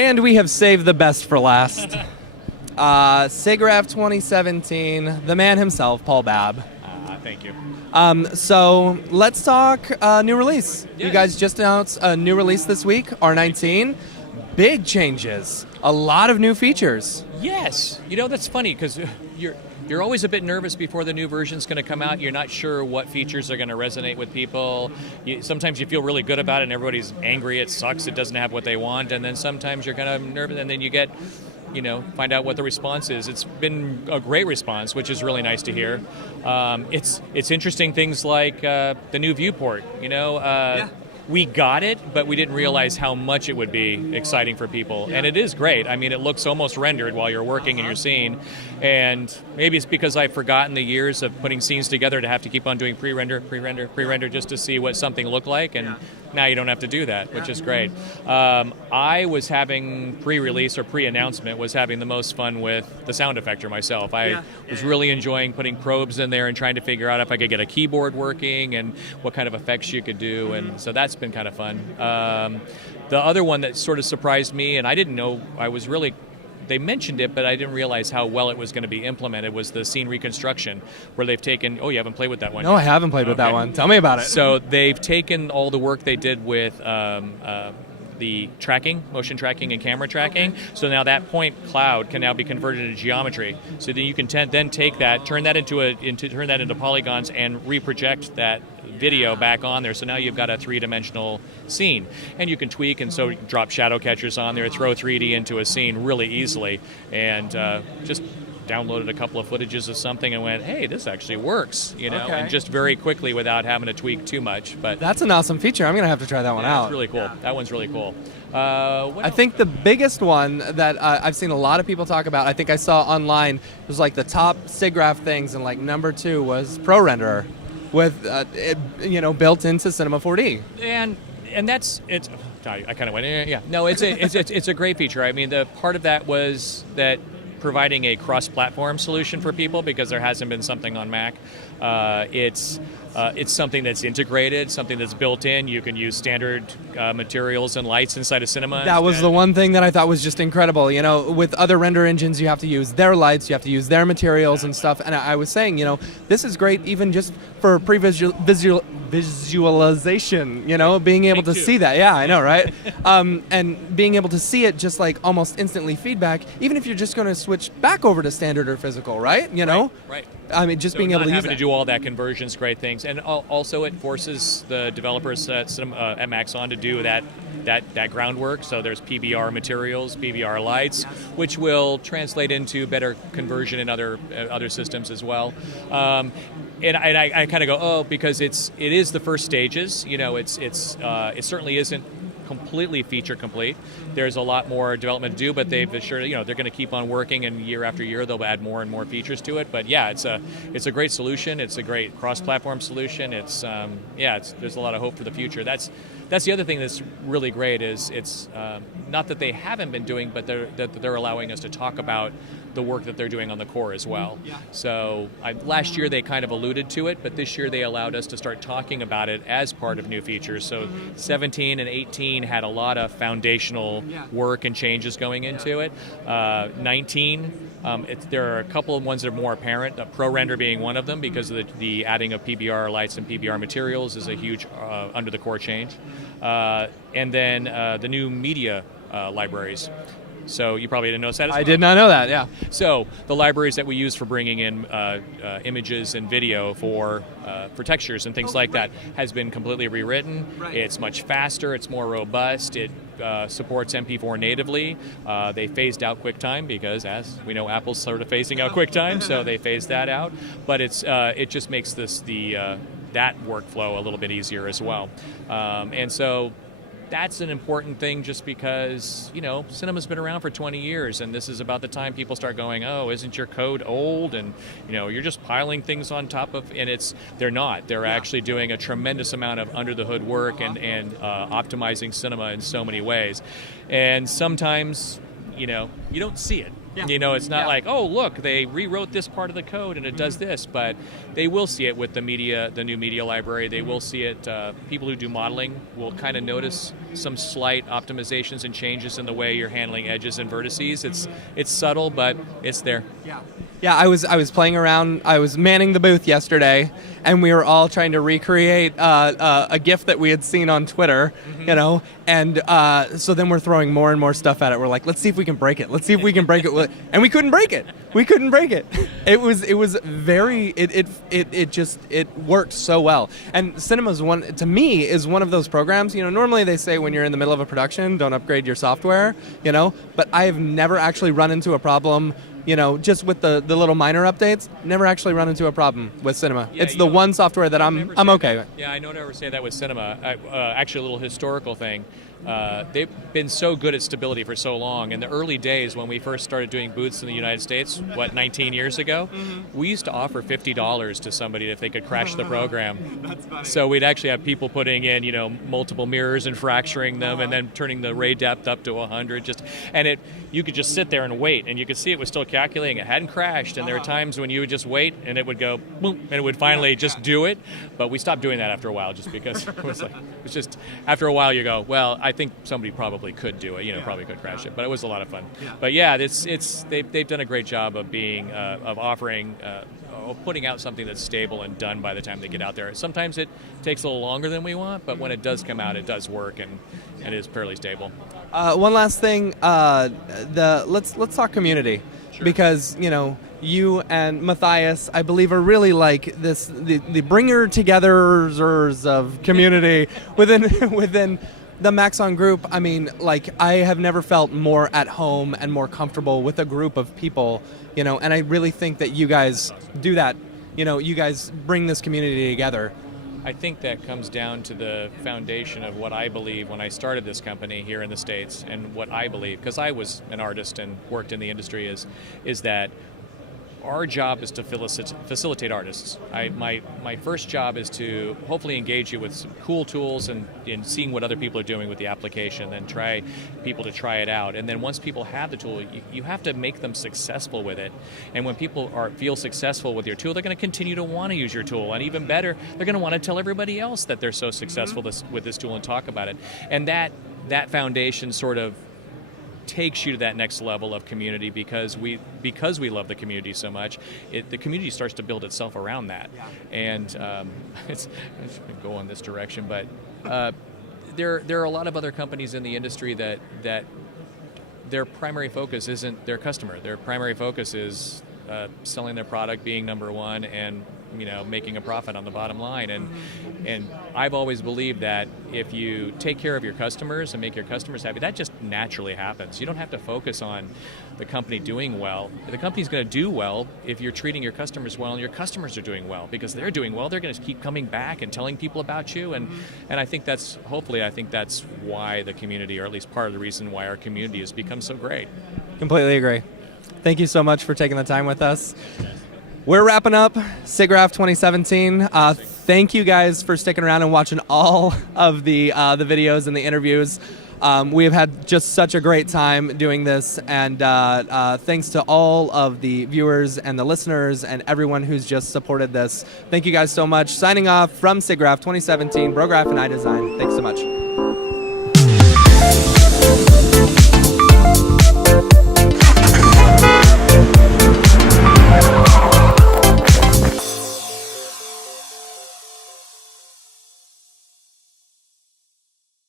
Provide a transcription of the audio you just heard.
And we have saved the best for last. Siggraph 2017, the man himself, Paul Babb. Thank you. So let's talk new release. Yeah. You guys just announced a new release this week, R19. Big changes, a lot of new features. Yes. You know, that's funny because you're always a bit nervous before the new version's going to come out. You're not sure what features are going to resonate with people. Sometimes you feel really good about it and everybody's angry, it sucks, it doesn't have what they want. And then sometimes you're kind of nervous and then you get, find out what the response is. It's been a great response, which is really nice to hear. It's interesting things like the new viewport, We got it, but we didn't realize how much it would be exciting for people. Yeah. And it is great. I mean, it looks almost rendered while you're working in your scene. And maybe it's because I've forgotten the years of putting scenes together to have to keep on doing pre-render just to see what something looked like. And now you don't have to do that, which is great. I was having pre-release or pre-announcement was having the most fun with the sound effector myself. I was really enjoying putting probes in there and trying to figure out if I could get a keyboard working and what kind of effects you could do. And so that's been kind of fun. The other one that sort of surprised me, and I didn't know, they mentioned it, but I didn't realize how well it was going to be implemented, was the scene reconstruction, where they've taken, you haven't played with that one No, yet. I haven't played with that one. Tell me about it. So they've taken all the work they did with the tracking, motion tracking and camera tracking. Okay. So now that point cloud can now be converted into geometry. So then you can then take that, turn that into polygons and reproject that video back on there. So now you've got a three-dimensional scene. And you can tweak and so drop shadow catchers on there, throw 3D into a scene really easily. And just downloaded a couple of footages of something and went, hey, this actually works, and just very quickly without having to tweak too much. But that's an awesome feature. I'm going to have to try that one out. It's really cool. Yeah. That one's really cool. I think the biggest one that I've seen a lot of people talk about, I think I saw online, was like the top Siggraph things, and like number 2 was Pro Renderer with, built into Cinema 4D. And that's, I kind of went, yeah. No, it's a great feature. I mean, the part of that was that providing a cross-platform solution for people because there hasn't been something on Mac. It's something that's integrated, something that's built in. You can use standard materials and lights inside of Cinema. That was the one thing that I thought was just incredible. With other render engines, you have to use their lights, you have to use their materials and stuff. And I was saying, this is great even just for visualization, being able to see that. Yeah, I know, right? And being able to see it just like almost instantly feedback, even if you're just going to switch back over to standard or physical, right? Right. I mean, just being able to use having to do all that conversion's great things, and also it forces the developers at Maxon to do that groundwork. So there's PBR materials, PBR lights, which will translate into better conversion in other systems as well. And I kind of go, because it is the first stages. It certainly isn't completely feature complete. There's a lot more development to do, but they've assured they're going to keep on working, and year after year they'll add more and more features to it. But yeah, it's a great solution. It's a great cross-platform solution. There's a lot of hope for the future. That's the other thing that's really great is it's not that they haven't been doing, but they're allowing us to talk about the work that they're doing on the core as well. Yeah. So last year they kind of alluded to it, but this year they allowed us to start talking about it as part of new features. So 17 and 18 had a lot of foundational work and changes going into it. 19, there are a couple of ones that are more apparent, Pro Render being one of them, because of the adding of PBR lights and PBR materials is a huge under the core change. And then the new media libraries. So you probably didn't notice that as well. I did not know that, yeah. So the libraries that we use for bringing in images and video for textures and things like that has been completely rewritten. Right. It's much faster, it's more robust, it supports MP4 natively. They phased out QuickTime because, as we know, Apple's sort of phasing out QuickTime, so they phased that out. But it just makes that workflow a little bit easier as well. And so that's an important thing just because, cinema's been around for 20 years and this is about the time people start going, oh, isn't your code old? And, you're just piling things on top of, and they're not. They're actually doing a tremendous amount of under the hood work and optimizing cinema in so many ways. And sometimes, you don't see it. It's not like, oh, look, they rewrote this part of the code and it does this, but they will see it with the new media library. They will see it. People who do modeling will kind of notice some slight optimizations and changes in the way you're handling edges and vertices. It's subtle, but it's there. Yeah, I was playing around. I was manning the booth yesterday, and we were all trying to recreate a GIF that we had seen on Twitter, and so then we're throwing more and more stuff at it. We're like, let's see if we can break it. Let's see if we can break it, and we couldn't break it. We couldn't break it. It was very. It worked so well. And Cinema's to me is one of those programs. Normally they say when you're in the middle of a production, don't upgrade your software. But I have never actually run into a problem. Just with the little minor updates, never actually run into a problem with Cinema. It's the one software that I'm okay with. Yeah, I don't ever say that with Cinema. Actually, a little historical thing. They've been so good at stability for so long. In the early days when we first started doing booths in the United States, 19 years ago, we used to offer $50 to somebody if they could crash the program. That's funny. So we'd actually have people putting in, multiple mirrors and fracturing them and then turning the ray depth up to 100. You could just sit there and wait, and you could see it was still calculating. It hadn't crashed, and there were times when you would just wait, and it would go boom, and it would finally just do it. But we stopped doing that after a while, just because it was just after a while you go, well, I think somebody probably could do it, probably could crash it. But it was a lot of fun. Yeah. But yeah, they've done a great job of being of offering. Putting out something that's stable and done by the time they get out there. Sometimes it takes a little longer than we want, but when it does come out, it does work and it is fairly stable. One last thing, let's talk community, because you and Matthias, I believe, are really like the bringer-togethers of community within the Maxon group. I mean, I have never felt more at home and more comfortable with a group of people, and I really think that you guys do that. You guys bring this community together. I think that comes down to the foundation of what I believe when I started this company here in the States, and what I believe, because I was an artist and worked in the industry, is that our job is to facilitate artists. My first job is to hopefully engage you with some cool tools and seeing what other people are doing with the application, and try people to try it out. And then once people have the tool, you have to make them successful with it. And when people feel successful with your tool, they're going to continue to want to use your tool. And even better, they're going to want to tell everybody else that they're so successful with this tool and talk about it. And that foundation sort of takes you to that next level of community, because we love the community so much. The community starts to build itself around that. Yeah. And it's going to go in this direction, but there are a lot of other companies in the industry that their primary focus isn't their customer. Their primary focus is selling their product, being number one, and making a profit on the bottom line. And I've always believed that if you take care of your customers and make your customers happy, that just naturally happens. You don't have to focus on the company doing well. The company's going to do well if you're treating your customers well, and your customers are doing well. Because they're doing well, they're going to keep coming back and telling people about you. And I think that's why the community, or at least part of the reason why our community has become so great. Completely agree. Thank you so much for taking the time with us. We're wrapping up Siggraph 2017. Thank you guys for sticking around and watching all of the videos and the interviews. We have had just such a great time doing this, and thanks to all of the viewers and the listeners and everyone who's just supported this. Thank you guys so much. Signing off from Siggraph 2017, Brograph and iDesign. Thanks so much.